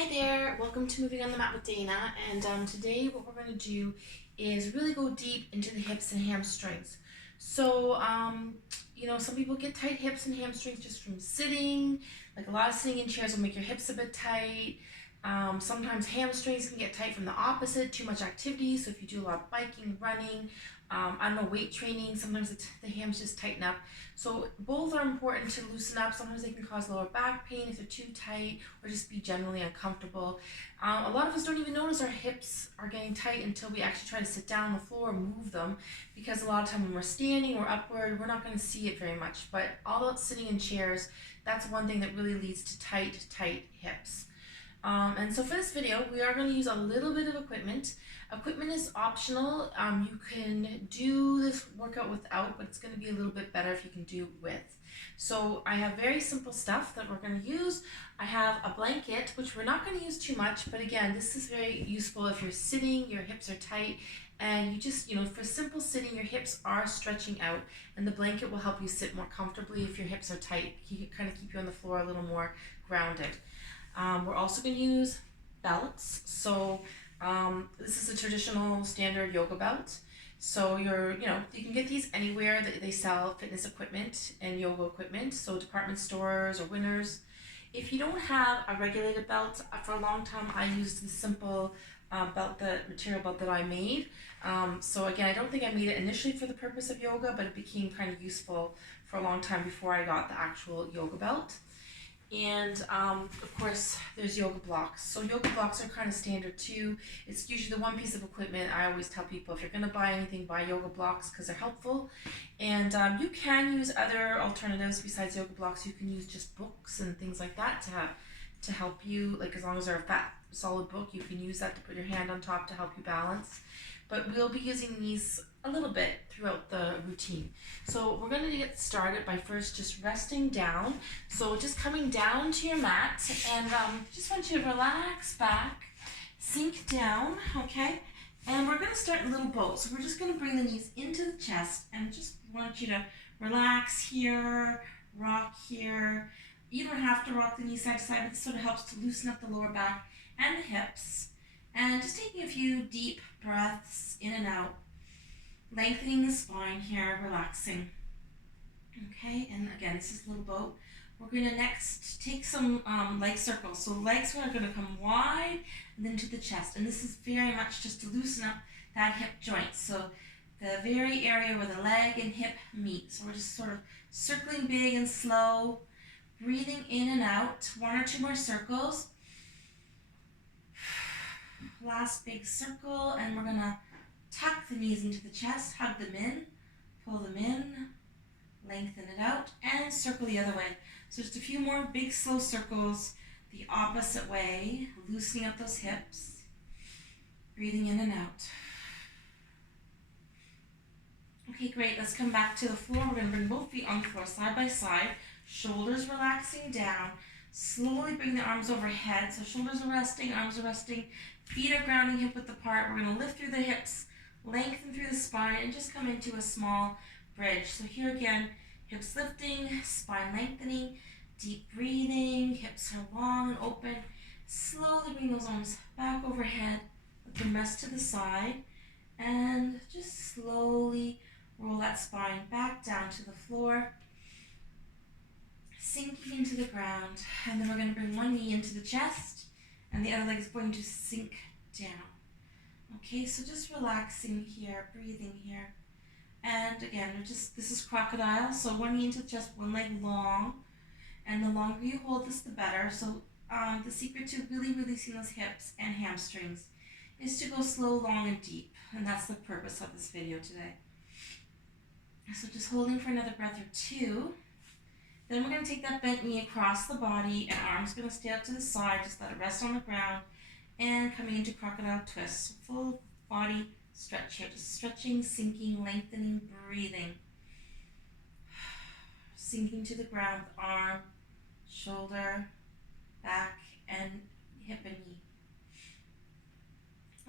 Hi there, welcome to Moving on the Mat with Dana, and today what we're going to do is really go deep into the hips and hamstrings. So, some people get tight hips and hamstrings just from sitting, like a lot of sitting in chairs will make your hips a bit tight. Sometimes hamstrings can get tight from the opposite, too much activity, so if you do a lot of biking, running, I don't know, weight training, sometimes the hams just tighten up. So both are important to loosen up. Sometimes they can cause lower back pain if they're too tight or just be generally uncomfortable. A lot of us don't even notice our hips are getting tight until we actually try to sit down on the floor and move them, because a lot of time when we're standing or upward, we're not going to see it very much. But all about sitting in chairs, that's one thing that really leads to tight hips. And so for this video, we are going to use a little bit of equipment. Equipment is optional. You can do this workout without, but it's going to be a little bit better if you can do with. So I have very simple stuff that we're going to use. I have a blanket, which we're not going to use too much, but again, this is very useful if you're sitting, your hips are tight, and you just, for simple sitting, your hips are stretching out, and the blanket will help you sit more comfortably if your hips are tight. You can kind of keep you on the floor a little more grounded. We're also going to use belts. So this is a traditional standard yoga belt. So you can get these anywhere that they sell fitness equipment and yoga equipment. So department stores or Winners. If you don't have a regulated belt, for a long time I used the simple material belt that I made. So again, I don't think I made it initially for the purpose of yoga, but it became kind of useful for a long time before I got the actual yoga belt. And of course, there's yoga blocks. So yoga blocks are kind of standard too. It's usually the one piece of equipment. I always tell people, if you're going to buy anything, buy yoga blocks because they're helpful. And you can use other alternatives besides yoga blocks. You can use just books and things like that to help you. Like, as long as they're a fat, solid book, you can use that to put your hand on top to help you balance. But we'll be using these a little bit throughout the routine. So we're going to get started by first just resting down. So just coming down to your mat, and just want you to relax back, sink down, okay? And we're going to start in little boat. So we're just going to bring the knees into the chest, and just want you to relax here, rock here. You don't have to rock the knees side to side, but this sort of helps to loosen up the lower back and the hips. And just taking a few deep breaths in and out, lengthening the spine here, relaxing. Okay, and again, this is a little boat. We're going to next take some leg circles. So legs are going to come wide and then to the chest. And this is very much just to loosen up that hip joint. So the very area where the leg and hip meet. So we're just sort of circling big and slow, breathing in and out. One or two more circles. Last big circle, and we're going to tuck the knees into the chest, hug them in, pull them in, lengthen it out, and circle the other way. So just a few more big slow circles the opposite way, loosening up those hips, breathing in and out. Okay, great. Let's come back to the floor. We're going to bring both feet on the floor side by side, shoulders relaxing down. Slowly bring the arms overhead. So shoulders are resting, arms are resting, feet are grounding hip width apart. We're going to lift through the hips, lengthen through the spine, and just come into a small bridge. So here again, hips lifting, spine lengthening, deep breathing, hips are long and open. Slowly bring those arms back overhead, let them rest to the side, and just slowly roll that spine back down to the floor, sinking into the ground. And then we're going to bring one knee into the chest, and the other leg is going to sink down. Okay, so just relaxing here, breathing here. And again, this is crocodile, so one knee into the chest, one leg long. And the longer you hold this, the better. So the secret to really releasing those hips and hamstrings is to go slow, long, and deep. And that's the purpose of this video today. So just holding for another breath or two. Then we're going to take that bent knee across the body, and arms going to stay out to the side. Just let it rest on the ground. And coming into crocodile twist. So full body stretch here. Just stretching, sinking, lengthening, breathing. Sinking to the ground with arm, shoulder, back, and hip and knee.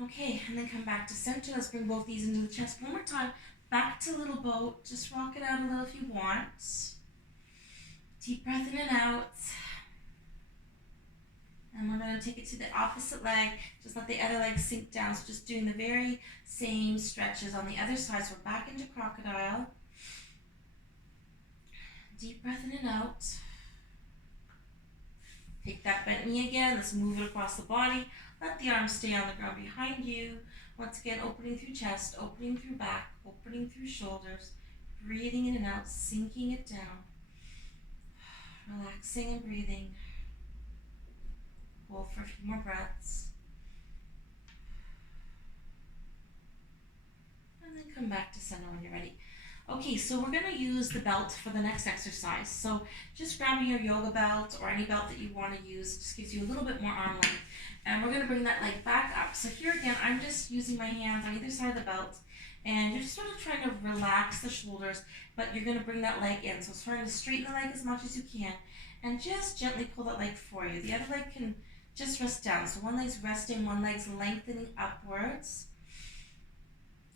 Okay, and then come back to center. Let's bring both knees into the chest one more time. Back to little boat. Just rock it out a little if you want. Deep breath in and out. And we're going to to take it to the opposite leg. Just let the other leg sink down. So just doing the very same stretches on the other side. So we're back into crocodile. Deep breath in and out. Take that bent knee again. Let's move it across the body. Let the arms stay on the ground behind you. Once again, opening through chest, opening through back, opening through shoulders. Breathing in and out, sinking it down. Relaxing and breathing. Hold for a few more breaths. And then come back to center when you're ready. Okay, so we're going to use the belt for the next exercise. So just grabbing your yoga belt or any belt that you want to use just gives you a little bit more arm length. And we're going to bring that leg back up. So here again, I'm just using my hands on either side of the belt. And you're just sort of trying to relax the shoulders, but you're going to bring that leg in. So trying to straighten the leg as much as you can. And just gently pull that leg for you. The other leg can just rest down. So one leg's resting, one leg's lengthening upwards.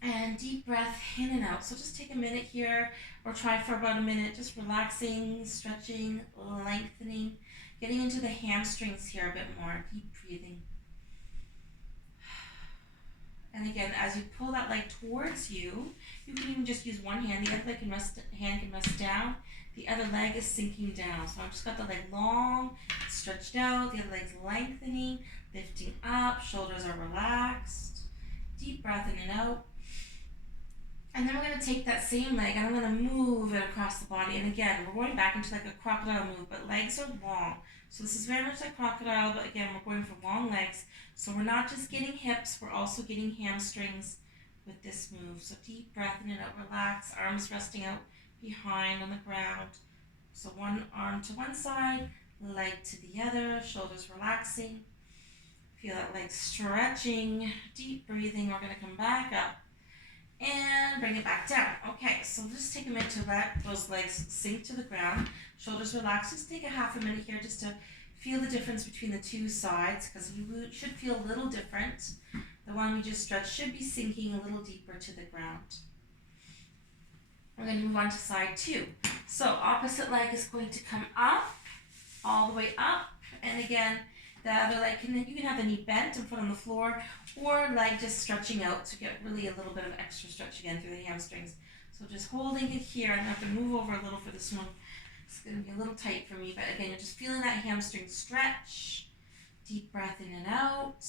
And deep breath in and out. So just take a minute here, or try for about a minute, just relaxing, stretching, lengthening, getting into the hamstrings here a bit more. Deep breathing. And again, as you pull that leg towards you, you can even just use one hand. The other leg hand can rest down. The other leg is sinking down. So I've just got the leg long, stretched out. The other leg's lengthening, lifting up. Shoulders are relaxed. Deep breath in and out. And then we're going to take that same leg and I'm going to move it across the body. And again, we're going back into like a crocodile move, but legs are long. So this is very much like crocodile, but again, we're going for long legs. So we're not just getting hips, we're also getting hamstrings with this move. So deep breath in and out, relax, arms resting out behind on the ground. So one arm to one side, leg to the other, shoulders relaxing. Feel that leg stretching, deep breathing. We're going to come back up and bring it back down. Okay, so just take a minute to let those legs sink to the ground. Shoulders relax. Just take a half a minute here just to feel the difference between the two sides, because you should feel a little different. The one we just stretched should be sinking a little deeper to the ground. We're going to move on to side two. So opposite leg is going to come up, all the way up, and again, the other leg, you can have the knee bent and foot on the floor, or leg just stretching out to get really a little bit of extra stretch again through the hamstrings. So just holding it here. I'm going to have to move over a little for this one. It's going to be a little tight for me, but again, you're just feeling that hamstring stretch. Deep breath in and out.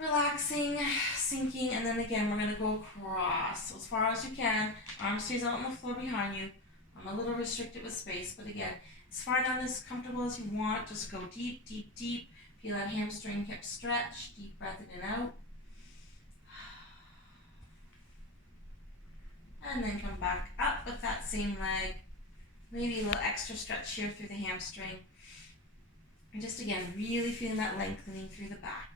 Relaxing, sinking, and then again, we're going to go across. So as far as you can, arm stays out on the floor behind you. I'm a little restricted with space, but again, as far down as comfortable as you want. Just go deep, deep, deep. Feel that hamstring hip stretch. Deep breath in and out. And then come back up with that same leg. Maybe a little extra stretch here through the hamstring. And just again, really feeling that lengthening through the back.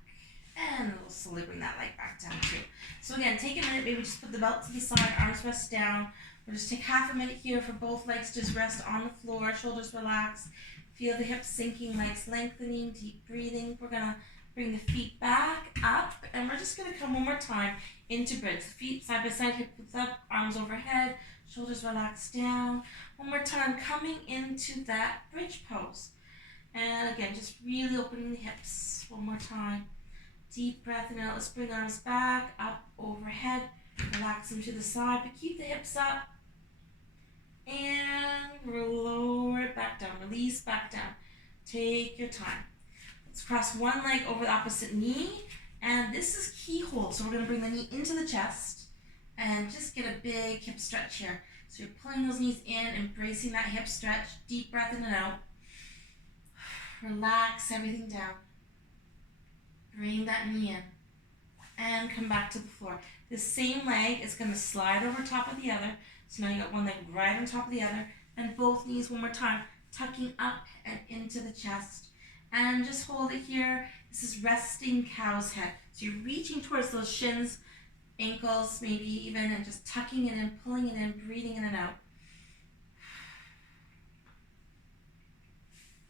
And we'll slowly bring that leg back down too. So again, take a minute, maybe just put the belt to the side, arms rest down. We'll just take half a minute here for both legs, just rest on the floor, shoulders relax. Feel the hips sinking, legs lengthening, deep breathing. We're gonna bring the feet back up, and we're just gonna come one more time into bridge. Feet side by side, hip width up, arms overhead, shoulders relaxed down. One more time, coming into that bridge pose. And again, just really opening the hips. One more time. Deep breath in and out. Let's bring arms back, up, overhead. Relax them to the side, but keep the hips up. And lower it back down. Release back down. Take your time. Let's cross one leg over the opposite knee. And this is keyhole. So we're going to bring the knee into the chest and just get a big hip stretch here. So you're pulling those knees in, embracing that hip stretch. Deep breath in and out. Relax everything down. Bring that knee in. And come back to the floor. The same leg is going to slide over top of the other. So now you got one leg right on top of the other. And both knees one more time. Tucking up and into the chest. And just hold it here. This is resting cow's head. So you're reaching towards those shins, ankles maybe even, and just tucking it in, pulling it in, breathing in and out.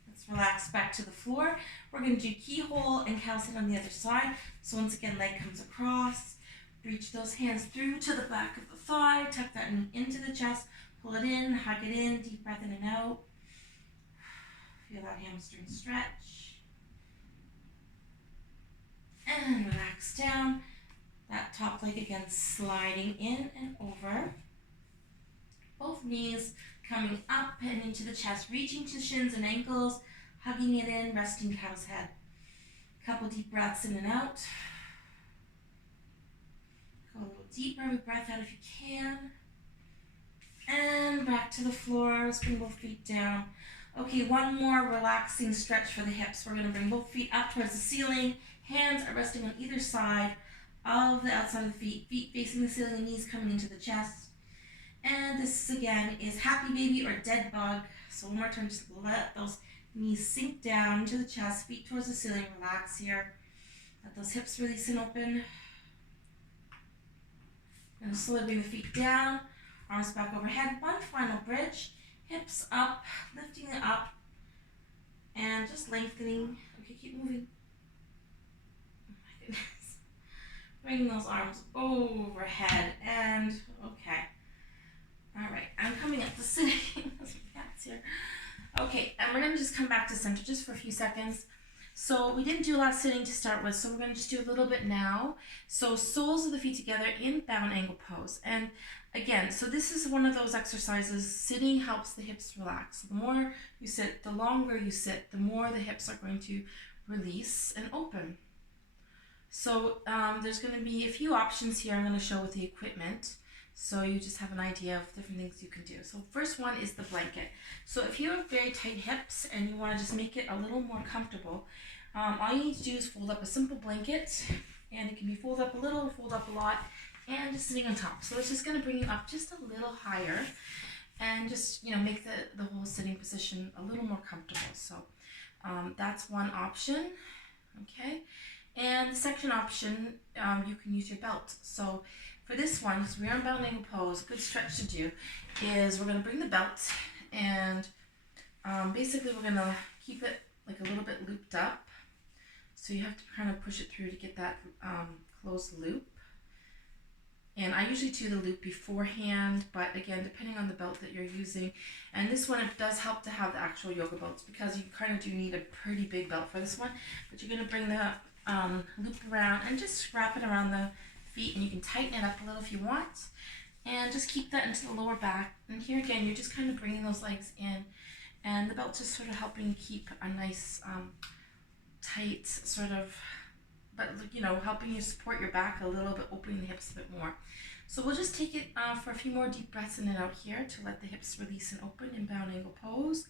Let's relax back to the floor. We're going to do keyhole and cow's head on the other side. So once again, leg comes across. Reach those hands through to the back of the thigh. Tuck that knee into the chest. Pull it in, hug it in, deep breath in and out. Feel that hamstring stretch. relax down. That top leg again sliding in and over. Both knees coming up and into the chest, reaching to shins and ankles, hugging it in, resting cow's head. Couple deep breaths in and out. Go a little deeper, every breath out if you can. And back to the floor. Let's bring both feet down. Okay, one more relaxing stretch for the hips. We're going to bring both feet up towards the ceiling. Hands are resting on either side of the outside of the feet. Feet facing the ceiling, knees coming into the chest. And this again is happy baby or dead bug. So one more time, just let those knees sink down into the chest, feet towards the ceiling. Relax here. Let those hips release and open. And slowly bring the feet down, arms back overhead. One final bridge, hips up, lifting it up, and just lengthening. Okay, keep moving. Oh my goodness. Bring those arms overhead, and okay. All right, I'm coming up to sitting. Here. Okay, and we're gonna just come back to center just for a few seconds. So we didn't do a lot of sitting to start with, so we're going to just do a little bit now. So soles of the feet together in bound angle pose. And again, so this is one of those exercises. Sitting helps the hips relax. So the more you sit, the longer you sit, the more the hips are going to release and open. So there's going to be a few options here I'm going to show with the equipment. So you just have an idea of different things you can do. So first one is the blanket. So if you have very tight hips and you want to just make it a little more comfortable, all you need to do is fold up a simple blanket, and it can be folded up a little, fold up a lot, and just sitting on top. So it's just going to bring you up just a little higher and just, make the whole sitting position a little more comfortable. So that's one option, okay? And the second option, you can use your belt. So for this one, because we're in bound angle pose, a good stretch to do is we're going to bring the belt, and basically we're going to keep it like a little bit looped up. So you have to kind of push it through to get that closed loop. And I usually do the loop beforehand, but again, depending on the belt that you're using. And this one, it does help to have the actual yoga belts, because you kind of do need a pretty big belt for this one. But you're going to bring the loop around and just wrap it around the feet, and you can tighten it up a little if you want, and just keep that into the lower back. And here again, you're just kind of bringing those legs in, and the belt's just sort of helping keep a nice tight sort of, but helping you support your back a little bit, opening the hips a bit more. So we'll just take it for a few more deep breaths in and out here to let the hips release and open in bound angle pose.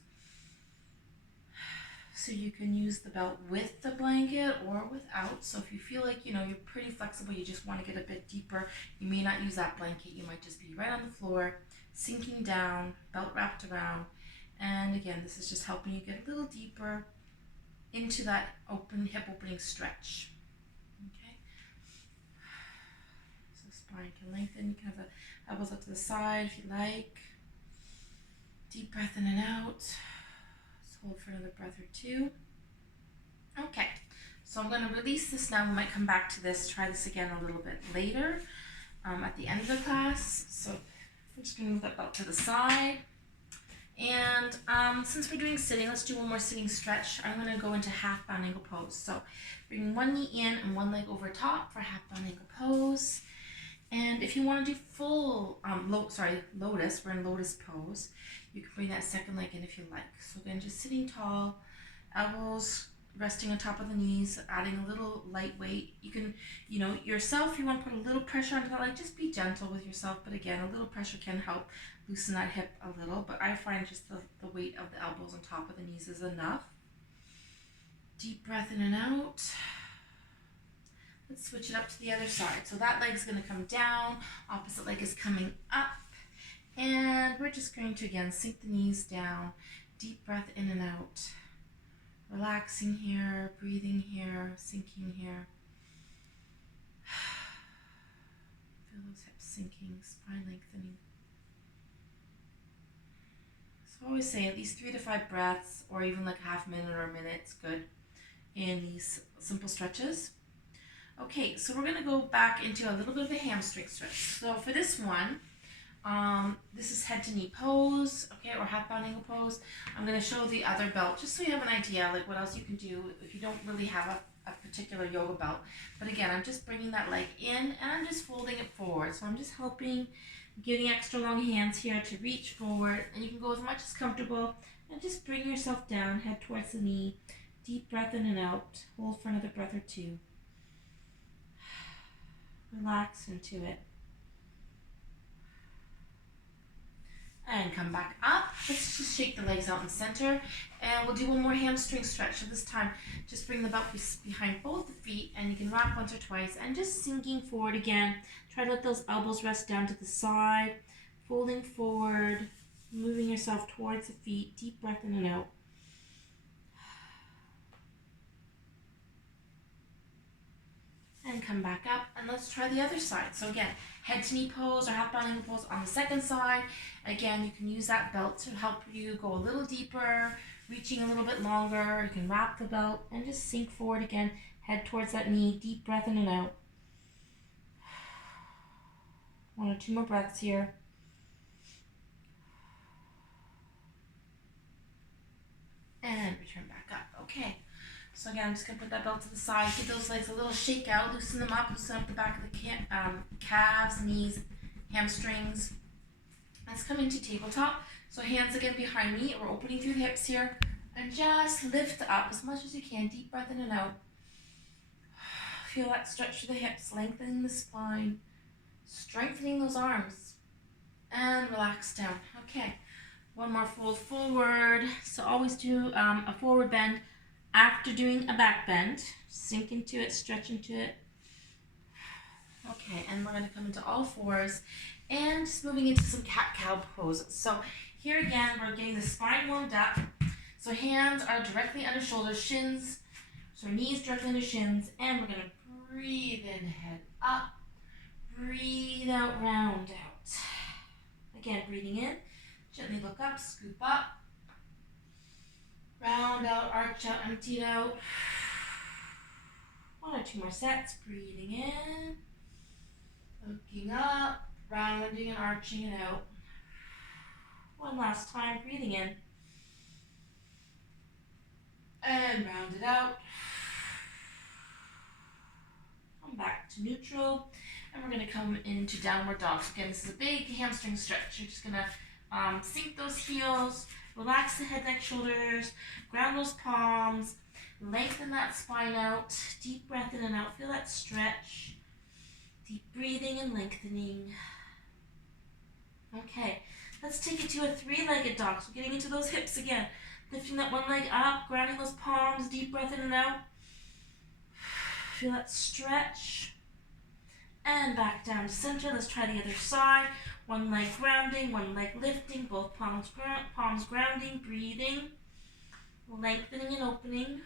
So you can use the belt with the blanket or without. So if you feel like, you're pretty flexible, you just want to get a bit deeper, you may not use that blanket. You might just be right on the floor, sinking down, belt wrapped around. And again, this is just helping you get a little deeper into that hip opening stretch. Okay. So spine can lengthen. You can have the elbows up to the side if you like. Deep breath in and out. Hold for another breath or two. Okay, so I'm going to release this now. We might come back to this, try this again a little bit later at the end of the class. So I'm just going to move that belt to the side. And since we're doing sitting, let's do one more sitting stretch. I'm going to go into half bound angle pose. So bring one knee in and one leg over top for half bound angle pose. And if you want to do full lotus, we're in lotus pose. You can bring that second leg in if you like. So again, just sitting tall, elbows resting on top of the knees, adding a little light weight. You can, yourself, you want to put a little pressure onto that leg, just be gentle with yourself. But again, a little pressure can help loosen that hip a little. But I find just the weight of the elbows on top of the knees is enough. Deep breath in and out. Let's switch it up to the other side. So that leg's going to come down, opposite leg is coming up. And we're just going to, again, sink the knees down, deep breath in and out, relaxing here, breathing here, sinking here. Feel those hips sinking, spine lengthening. So I always say at least 3 to 5 breaths, or even like half a minute or a minute is good in these simple stretches. Okay, so we're going to go back into a little bit of a hamstring stretch. So for this one, This is head to knee pose, okay, or half bound ankle pose. I'm going to show the other belt just so you have an idea like what else you can do if you don't really have a particular yoga belt. But again, I'm just bringing that leg in and I'm just folding it forward. So I'm just helping, getting extra long hands here to reach forward, and you can go as much as comfortable and just bring yourself down, head towards the knee. Deep breath in and out. Hold for another breath or two. Relax into it. And come back up. Let's just shake the legs out in center. And we'll do one more hamstring stretch. So this time, just bring the belt behind both the feet, and you can rock once or twice. And just sinking forward again. Try to let those elbows rest down to the side. Folding forward. Moving yourself towards the feet. Deep breath in and out. And come back up, and let's try the other side. So again, head to knee pose or half bound ankle pose on the second side. Again, you can use that belt to help you go a little deeper, reaching a little bit longer. You can wrap the belt and just sink forward again, head towards that knee, deep breath in and out. 1 or 2 more breaths here. And return back up. Okay. So again, I'm just going to put that belt to the side, give those legs a little shake out, loosen them up, loosen up the back of the calves, knees, hamstrings. Let's come into tabletop. So hands again behind me. We're opening through the hips here. And just lift up as much as you can. Deep breath in and out. Feel that stretch through the hips, lengthening the spine, strengthening those arms. And relax down. Okay. One more fold forward. So always do a forward bend after doing a back bend. Sink into it, stretch into it. Okay, and we're going to come into all fours and just moving into some cat-cow poses. So here again, we're getting the spine warmed up. So hands are directly under shoulders, shins, so knees directly under shins, and we're going to breathe in, head up, breathe out, round out. Again, breathing in, gently look up, scoop up, round out, arch out, empty it out. 1 or 2 more sets, breathing in, looking up, rounding and arching it out. One last time, breathing in, and round it out. Come back to neutral, and we're going to come into downward dog. So again, this is a big hamstring stretch. You're just going to sink those heels, relax the head, neck, shoulders, ground those palms, lengthen that spine out, deep breath in and out, feel that stretch, deep breathing and lengthening. Okay, let's take it to a 3-legged dog. So getting into those hips again, lifting that one leg up, grounding those palms, deep breath in and out, feel that stretch, and back down to center. Let's try the other side. One leg grounding, one leg lifting, both palms grounding, breathing, lengthening and opening.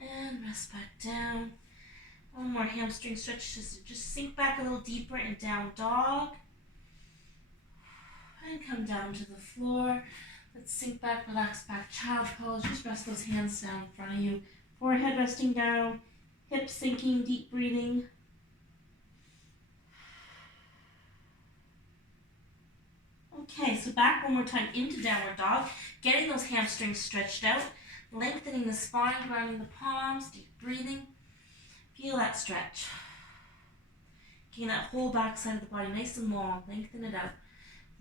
And rest back down. One more hamstring stretch, just sink back a little deeper in down dog. And come down to the floor. Let's sink back, relax back, child pose. Just rest those hands down in front of you. Forehead resting down, hips sinking, deep breathing. Okay, so back one more time into downward dog, getting those hamstrings stretched out, lengthening the spine, grounding the palms, deep breathing. Feel that stretch. Getting that whole back side of the body nice and long, lengthen it out.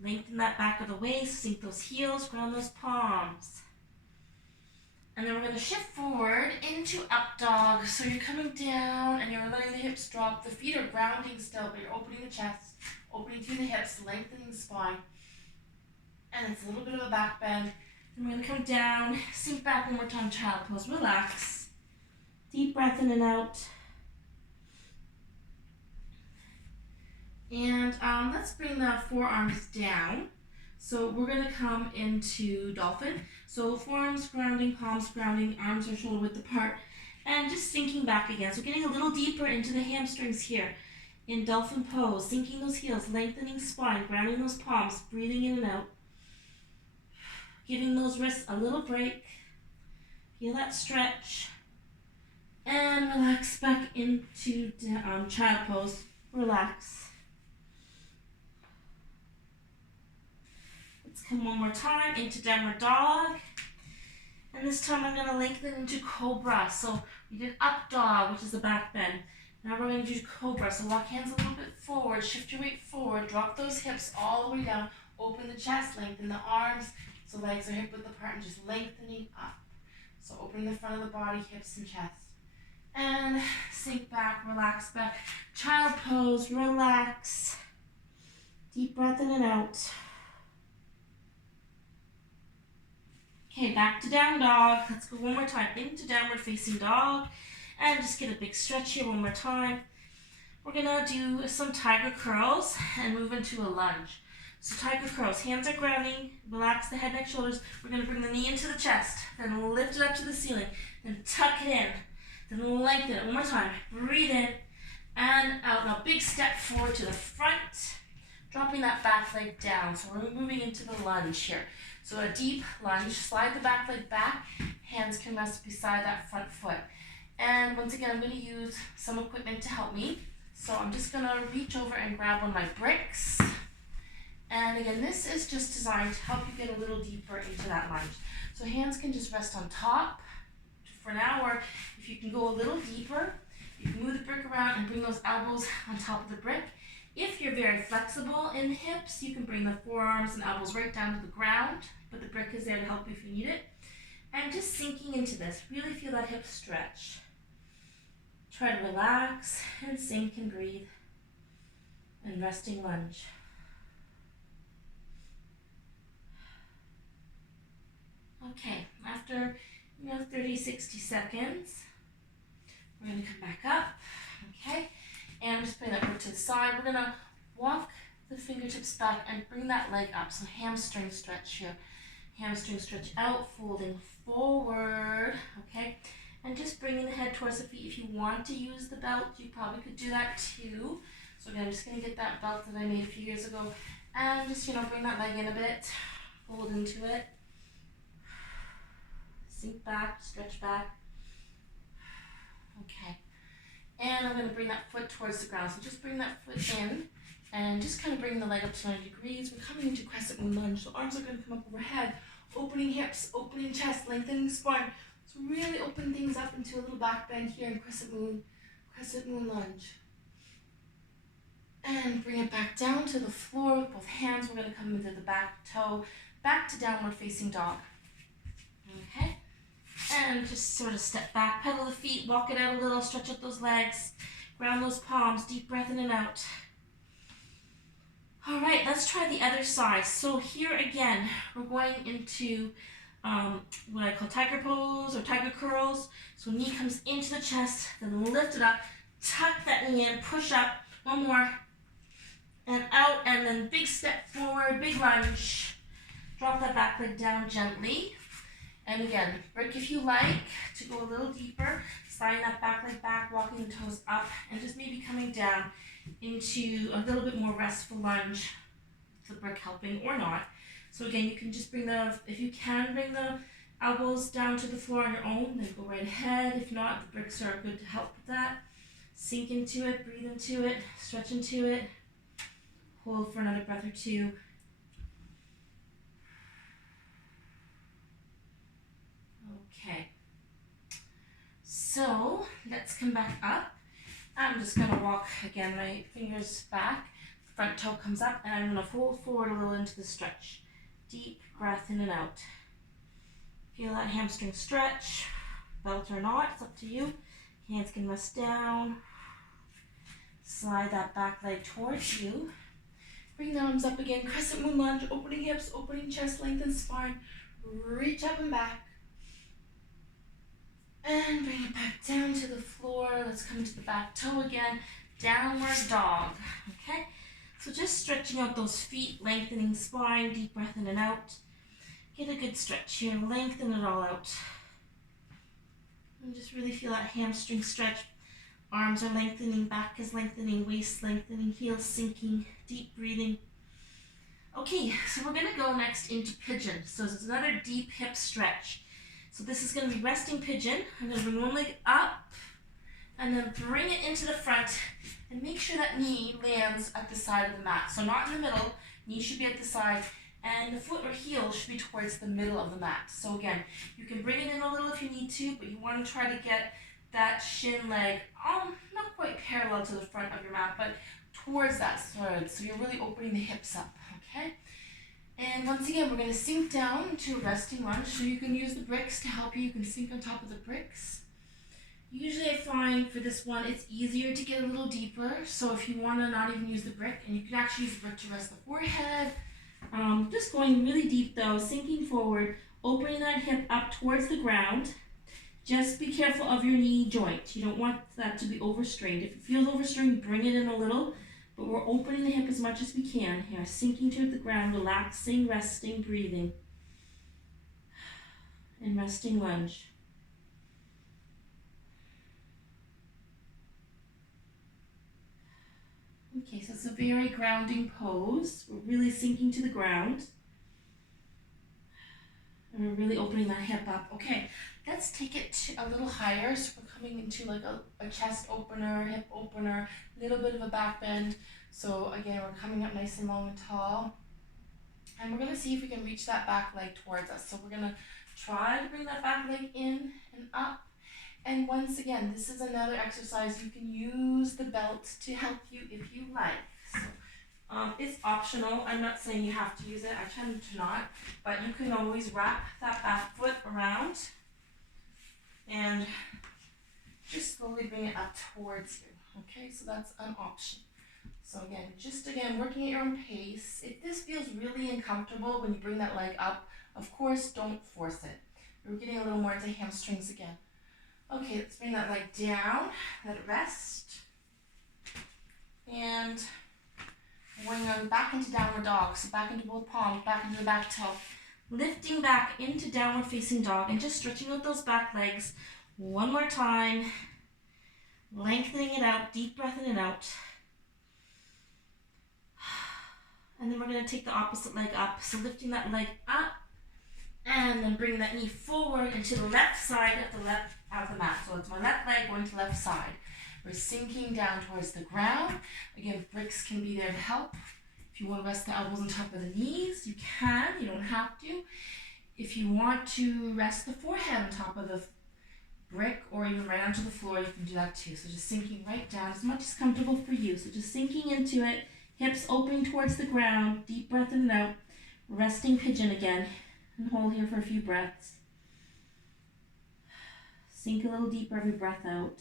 Lengthen that back of the waist, sink those heels, ground those palms. And then we're going to shift forward into up dog. So you're coming down and you're letting the hips drop. The feet are grounding still, but you're opening the chest, opening through the hips, lengthening the spine. And it's a little bit of a back bend. Then we're going to come down, sink back one more time, child pose, relax. Deep breath in and out. And let's bring the forearms down. So we're going to come into dolphin. So forearms grounding, palms grounding, arms are shoulder width apart, and just sinking back again. So getting a little deeper into the hamstrings here in dolphin pose, sinking those heels, lengthening spine, grounding those palms, breathing in and out. Giving those wrists a little break. Feel that stretch. And relax back into child pose. Relax. come one more time into downward dog. And this time I'm going to lengthen into cobra. So we did up dog, which is the back bend. Now we're going to do cobra. So walk hands a little bit forward, shift your weight forward, drop those hips all the way down, open the chest, lengthen the arms, so legs are hip width apart and just lengthening up. So open the front of the body, hips and chest. And sink back, relax back. Child pose, relax. Deep breath in and out. Okay, back to down dog. Let's go one more time into downward facing dog. And just get a big stretch here one more time. We're gonna do some tiger curls and move into a lunge. So tiger curls, hands are grounding, relax the head, neck, shoulders. We're gonna bring the knee into the chest, then lift it up to the ceiling, then tuck it in, then lengthen it one more time. Breathe in and out. Now big step forward to the front, dropping that back leg down. So we're moving into the lunge here. So a deep lunge, slide the back leg back, hands can rest beside that front foot. And once again, I'm going to use some equipment to help me. So I'm just going to reach over and grab one of my bricks. And again, this is just designed to help you get a little deeper into that lunge. So hands can just rest on top for now, or if you can go a little deeper, you can move the brick around and bring those elbows on top of the brick. If you're very flexible in the hips, you can bring the forearms and elbows right down to the ground, but the brick is there to help if you need it. And just sinking into this, really feel that hip stretch. Try to relax and sink and breathe. And resting lunge. Okay, after 30, 60 seconds, we're going to come back up, okay? And I'm just bring that over to the side. We're going to walk the fingertips back and bring that leg up. So hamstring stretch here. Hamstring stretch out, folding forward, okay? And just bringing the head towards the feet. If you want to use the belt, you probably could do that too. So again, I'm just going to get that belt that I made a few years ago. And just, bring that leg in a bit. Fold into it. Sink back, stretch back. Okay. And I'm going to bring that foot towards the ground. So just bring that foot in and just kind of bring the leg up to 90 degrees. We're coming into crescent moon lunge. So arms are going to come up overhead, opening hips, opening chest, lengthening spine. So really open things up into a little back bend here in crescent moon lunge. And bring it back down to the floor with both hands. We're going to come into the back toe, back to downward facing dog. Okay. And just sort of step back, pedal the feet, walk it out a little, stretch out those legs, ground those palms, deep breath in and out. All right, let's try the other side. So here again, we're going into what I call tiger pose or tiger curls. So knee comes into the chest, then lift it up, tuck that knee in, push up, one more, and out, and then big step forward, big lunge. Drop that back leg down gently. And again, brick if you like to go a little deeper, sliding that back leg back, walking the toes up, and just maybe coming down into a little bit more restful lunge, the brick helping or not. So again, you can just bring if you can bring the elbows down to the floor on your own, then go right ahead. If not, the bricks are good to help with that. Sink into it, breathe into it, stretch into it, hold for another breath or two. Okay, so let's come back up. I'm just going to walk again, my fingers back, front toe comes up, and I'm going to fold forward a little into the stretch. Deep breath in and out. Feel that hamstring stretch, belt or not, it's up to you. Hands can rest down. Slide that back leg towards you. Bring the arms up again, crescent moon lunge, opening hips, opening chest, lengthen spine. Reach up and back. And bring it back down to the floor. Let's come to the back toe again. Downward dog. Okay? So just stretching out those feet, lengthening spine, deep breath in and out. Get a good stretch here. Lengthen it all out. And just really feel that hamstring stretch. Arms are lengthening, back is lengthening, waist lengthening, heels sinking, deep breathing. Okay, so we're going to go next into pigeon. So it's another deep hip stretch. So this is going to be resting pigeon. I'm going to bring one leg up and then bring it into the front and make sure that knee lands at the side of the mat. So not in the middle, knee should be at the side, and the foot or heel should be towards the middle of the mat. So again, you can bring it in a little if you need to, but you want to try to get that shin leg not quite parallel to the front of your mat, but towards that side. So you're really opening the hips up, okay? And once again, we're going to sink down into a resting lunge. So you can use the bricks to help you. You can sink on top of the bricks. Usually I find for this one, it's easier to get a little deeper. So if you want to not even use the brick, and you can actually use the brick to rest the forehead. Just going really deep though, sinking forward, opening that hip up towards the ground. Just be careful of your knee joint. You don't want that to be overstrained. If it feels overstrained, bring it in a little. But we're opening the hip as much as we can here, sinking to the ground, relaxing, resting, breathing. And resting lunge. Okay, so it's a very grounding pose. We're really sinking to the ground. And we're really opening that hip up. Okay, let's take it to a little higher. So we're coming into like a chest opener, hip opener, a little bit of a back bend. So again, we're coming up nice and long and tall. And we're gonna see if we can reach that back leg towards us. So we're gonna try to bring that back leg in and up. And once again, this is another exercise. You can use the belt to help you if you like. So, it's optional. I'm not saying you have to use it. I tend to not. But you can always wrap that back foot around and just slowly bring it up towards you. Okay, so that's an option. So again, working at your own pace. If this feels really uncomfortable when you bring that leg up, of course, don't force it. We're getting a little more into hamstrings again. Okay, let's bring that leg down, let it rest. And going on back into downward dog. So back into both palms, back into the back toe. Lifting back into downward facing dog and just stretching out those back legs one more time. Lengthening it out, deep breath in and out. And then we're going to take the opposite leg up. So lifting that leg up and then bringing that knee forward into the left side of the mat. So it's my left leg going to the left side. We're sinking down towards the ground. Again, bricks can be there to help. If you want to rest the elbows on top of the knees, you can. You don't have to. If you want to rest the forehead on top of the brick or even right onto the floor, you can do that too. So just sinking right down as much as comfortable for you. So just sinking into it, hips opening towards the ground, deep breath in and out, resting pigeon again, and hold here for a few breaths. Sink a little deeper every breath out.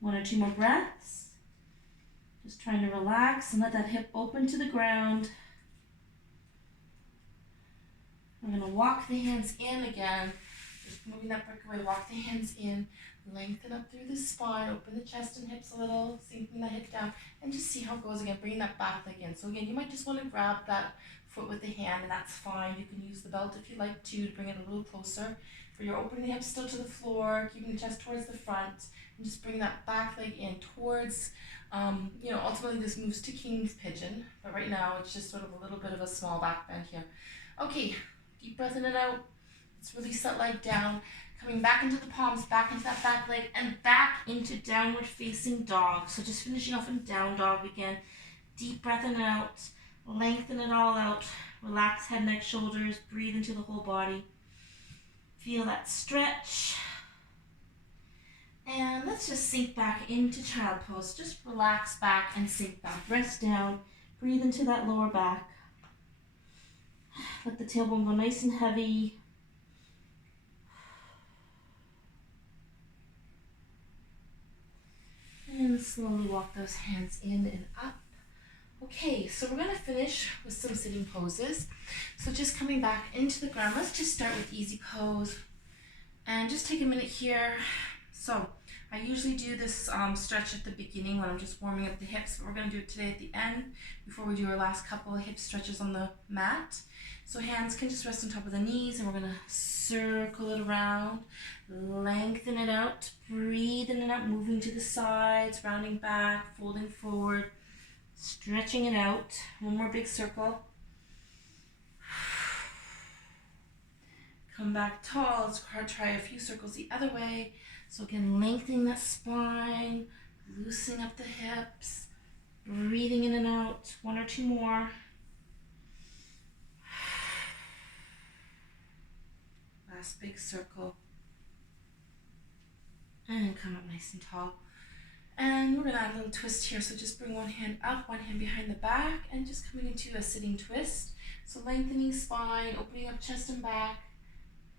One or two more breaths. Just trying to relax and let that hip open to the ground. I'm going to walk the hands in again. Just moving that brick away, walk the hands in, lengthen up through the spine, open the chest and hips a little, sinking the hip down, and just see how it goes again, bringing that back leg in. So again, you might just want to grab that foot with the hand, and that's fine. You can use the belt if you like to bring it a little closer. But you're opening the hips still to the floor, keeping the chest towards the front, and just bring that back leg in towards, ultimately this moves to King's Pigeon, but right now it's just sort of a little bit of a small back bend here. Okay, deep breath in and out. Let's release that leg down, coming back into the palms, back into that back leg, and back into downward facing dog. So just finishing off in down dog again. Deep breath in and out, lengthen it all out, relax head, neck, shoulders, breathe into the whole body. Feel that stretch. And let's just sink back into child pose. Just relax back and sink back. Rest down, breathe into that lower back. Let the tailbone go nice and heavy. And slowly walk those hands in and up. Okay, so we're going to finish with some sitting poses. So just coming back into the ground, let's just start with easy pose. And just take a minute here. So I usually do this stretch at the beginning when I'm just warming up the hips, but we're going to do it today at the end before we do our last couple of hip stretches on the mat. So hands can just rest on top of the knees, and we're going to circle it around, lengthen it out, breathe in and out, moving to the sides, rounding back, folding forward, stretching it out. One more big circle. Come back tall. Let's try a few circles the other way. So again, lengthening that spine, loosening up the hips, breathing in and out. One or two more. Last big circle. And come up nice and tall. And we're gonna add a little twist here. So just bring one hand up, one hand behind the back, and just coming into a sitting twist. So lengthening spine, opening up chest and back.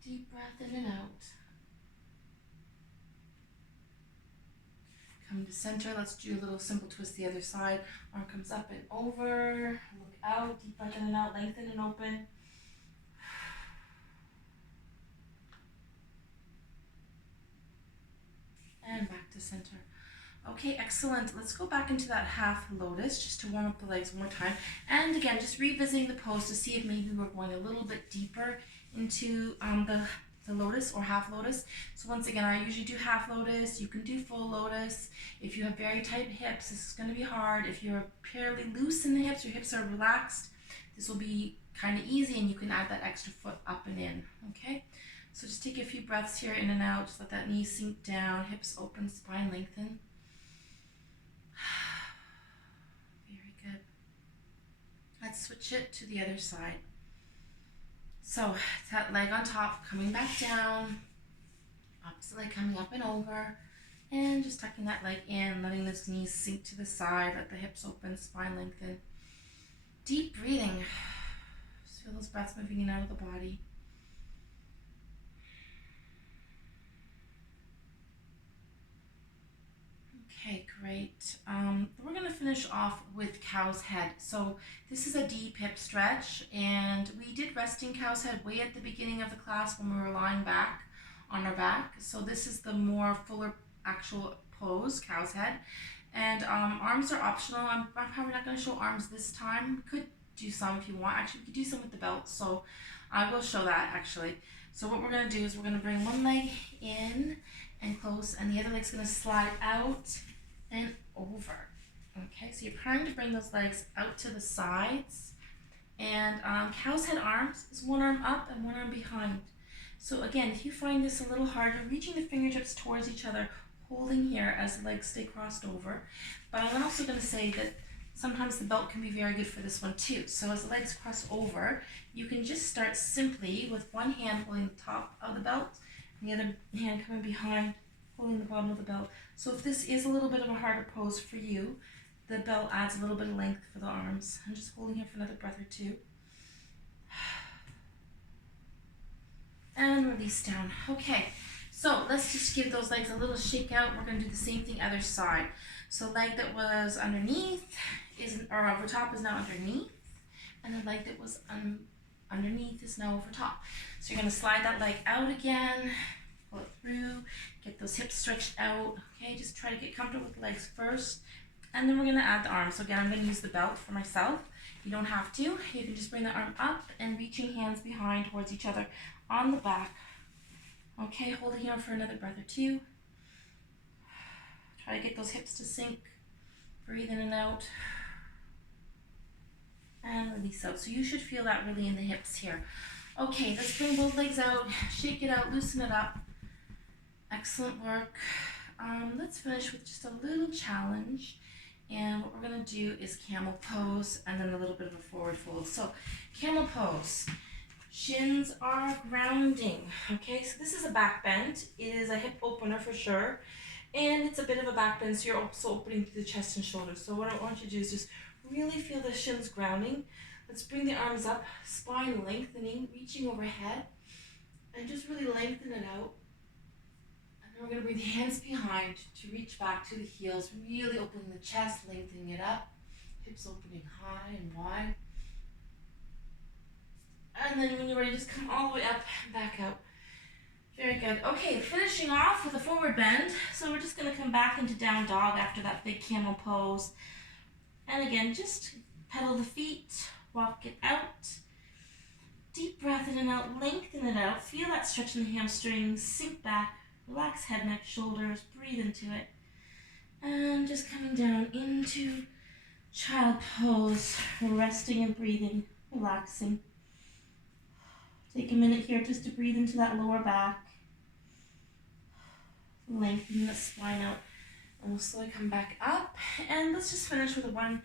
Deep breath in and out. Come to center. Let's do a little simple twist the other side. Arm comes up and over. Look out. Deep breath in and out. Lengthen and open. And back to center. Okay, excellent. Let's go back into that half lotus just to warm up the legs one more time. And again, just revisiting the pose to see if maybe we're going a little bit deeper into the lotus or half lotus. So once again, I usually do half lotus. You can do full lotus. If you have very tight hips, this is going to be hard. If you're fairly loose in the hips, your hips are relaxed, this will be kind of easy, and you can add that extra foot up and in. Okay, so just take a few breaths here in and out. Just let that knee sink down, hips open, spine lengthen. Very good. Let's switch it to the other side. So that leg on top, coming back down, opposite leg coming up and over, and just tucking that leg in, letting those knees sink to the side, let the hips open, spine lengthen. Deep breathing. Just feel those breaths moving in and out of the body. Okay, great. We're going to finish off with cow's head. So this is a deep hip stretch, and we did resting cow's head way at the beginning of the class when we were lying back on our back. So this is the more fuller actual pose, cow's head. And arms are optional. I'm probably not going to show arms this time. Could do some if you want. Actually, we could do some with the belt, so I will show that actually. So what we're going to do is we're going to bring one leg in and close, and the other leg's going to slide out and over. Okay, so you're trying to bring those legs out to the sides, and cow's head arms is one arm up and one arm behind. So again, if you find this a little harder, reaching the fingertips towards each other, holding here as the legs stay crossed over. But I'm also going to say that sometimes the belt can be very good for this one too. So as the legs cross over, you can just start simply with one hand holding the top of the belt, and the other hand coming behind, holding the bottom of the belt. So if this is a little bit of a harder pose for you, the belt adds a little bit of length for the arms. I'm just holding here for another breath or two. And release down. Okay, so let's just give those legs a little shake out. We're going to do the same thing other side. So leg that was underneath or over top is now underneath, and the leg that was underneath is now over top. So you're going to slide that leg out again, pull it through, get those hips stretched out. Okay, just try to get comfortable with the legs first, and then we're going to add the arms. So again, I'm going to use the belt for myself. You don't have to. You can just bring the arm up and reaching hands behind towards each other on the back. Okay, hold it here for another breath or two. Try to get those hips to sink. Breathe in and out. And release out. So you should feel that really in the hips here. Okay, let's bring both legs out, shake it out, loosen it up. Excellent work. Let's finish with just a little challenge. And what we're going to do is camel pose and then a little bit of a forward fold. So camel pose. Shins are grounding. Okay, so this is a back bend. It is a hip opener for sure. And it's a bit of a back bend, so you're also opening through the chest and shoulders. So what I want you to do is just really feel the shins grounding. Let's bring the arms up, spine lengthening, reaching overhead, and just really lengthen it out. And then we're going to bring the hands behind to reach back to the heels, really opening the chest, lengthening it up, hips opening high and wide. And then when you're ready, just come all the way up and back out. Very good. Okay, finishing off with a forward bend. So we're just going to come back into down dog after that big camel pose. And again, just pedal the feet, walk it out. Deep breath in and out, lengthen it out. Feel that stretch in the hamstrings, sink back, relax head, neck, shoulders, breathe into it. And just coming down into child pose, resting and breathing, relaxing. Take a minute here just to breathe into that lower back. lengthen the spine out. And we'll slowly come back up. And let's just finish with 1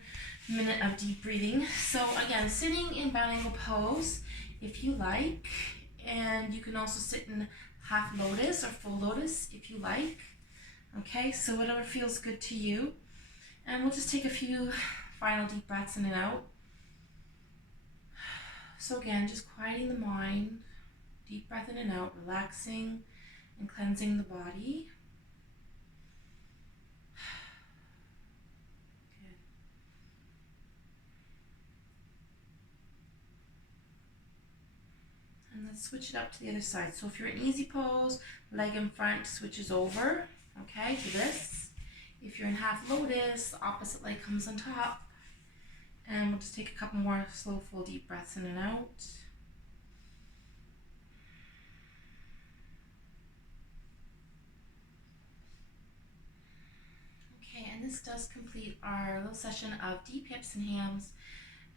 minute of deep breathing. So again, sitting in bound angle pose if you like. And you can also sit in half lotus or full lotus if you like. Okay, so whatever feels good to you. And we'll just take a few final deep breaths in and out. So again, just quieting the mind, deep breath in and out, relaxing and cleansing the body. Good. And let's switch it up to the other side. So if you're in easy pose, leg in front switches over, okay, to this. If you're in half lotus, the opposite leg comes on top. And we'll just take a couple more slow, full, deep breaths in and out. Okay, and this does complete our little session of deep hips and hams.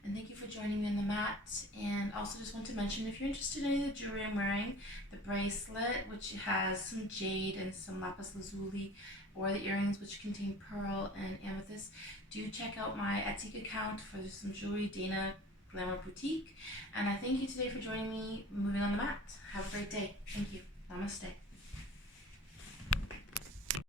And thank you for joining me on the mat. And also just want to mention, if you're interested in any of the jewelry I'm wearing, the bracelet, which has some jade and some lapis lazuli, or the earrings, which contain pearl and amethyst, do check out my Etsy account for some jewelry, Dana Glamour Boutique. And I thank you today for joining me moving on the mat. Have a great day. Thank you. Namaste.